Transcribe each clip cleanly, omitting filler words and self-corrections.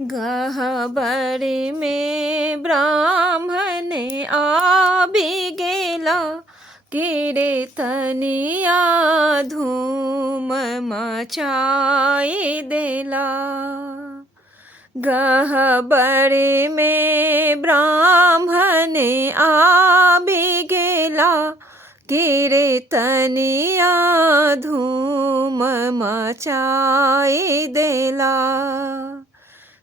गहबरी में ब्राह्मण आबि गेला, कीर्तनिया धूम मचाई देला। गहबरी में ब्राह्मण आबि गेला, कीर्तनिया धूम मचाई देला।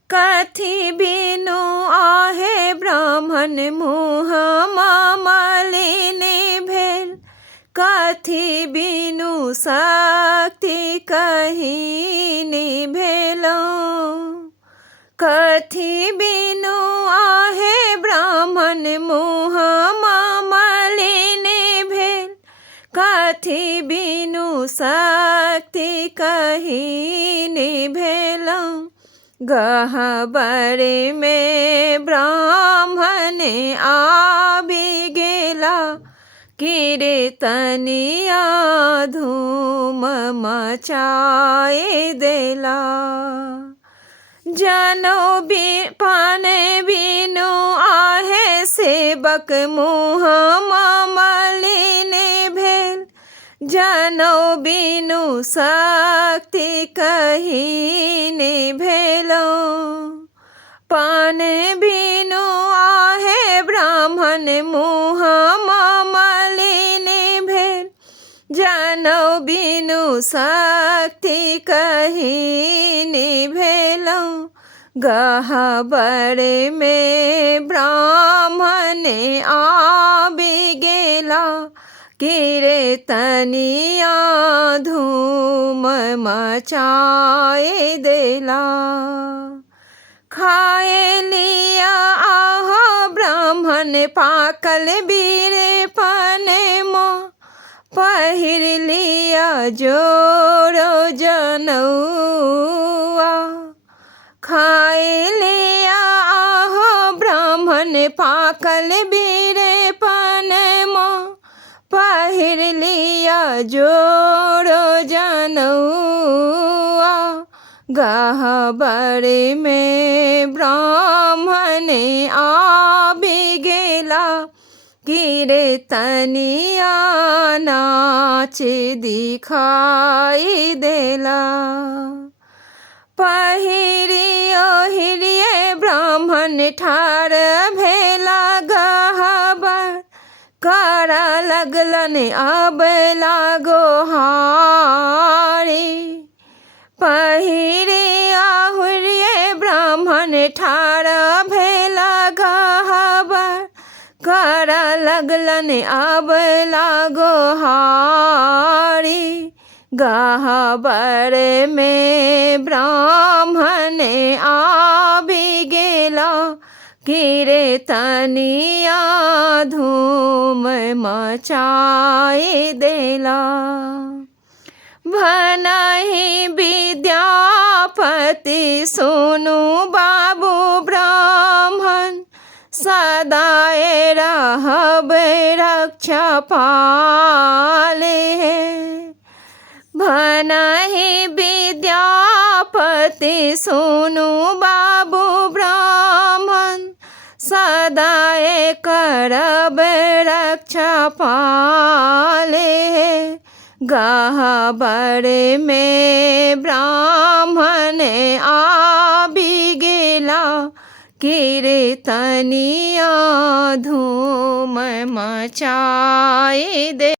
कथी बिनु आहे ब्राह्मण मुँह मलिन भेल, कथी बिनु शक्ति कहीं भेलो। कथी बिनु आहे ब्राह्मण मुँह मलिन भेल, कथी बिनु शक्ति कहीं भेलो। गहबरी में ब्राह्मण आबि गेला, कीर्तनिया धूम मचाए देला। जनो पान बिनु आहे सेवक मुँह मलिन भेल, जनो बिनु शक्ति कहीं भेलो। पान बिनु आहे ब्राह्मण मुँह मलिन भेल, जनो बिनु शक्ति कहीं भेलो। गहबरी में ब्राह्मण आबि गेला, कीर्तनिया धूम मचाए देला। खाए लिया आहो ब्राह्मण पाकल बीरे पनेमा, पहिर लिया जोड़ो जनौआ। खाए लिया आहो ब्राह्मण पाकल बीरे पनेमा, पहिर लिया जोड़ो जनौआ। गहबरी में ब्राह्मण आबि गेला, कीर्तनिया नाच दिखाई देला। पहिरियो हिरिये ब्राह्मण ठार भेला गहबर, करा लगलन अब लागो हारी। पहिरिया हुरिये ब्राह्मण ठार भेला गहबर, करा लगलन अब लागो हारी। गहबरी में ब्राह्मण आबि गेला, कीर्तनिया धूम मचाए देला। भनहि विद्यापति सुनु बाबू ब्राह्मण, सदाए रहब रक्षा पाले। भनहि विद्यापति सुनु बाबू ब्राह्मण, सदाए करब रक्षा पाले। गहबरी में ब्राह्मण आबि गेला, कीर्तनिया धूम मचाए दे।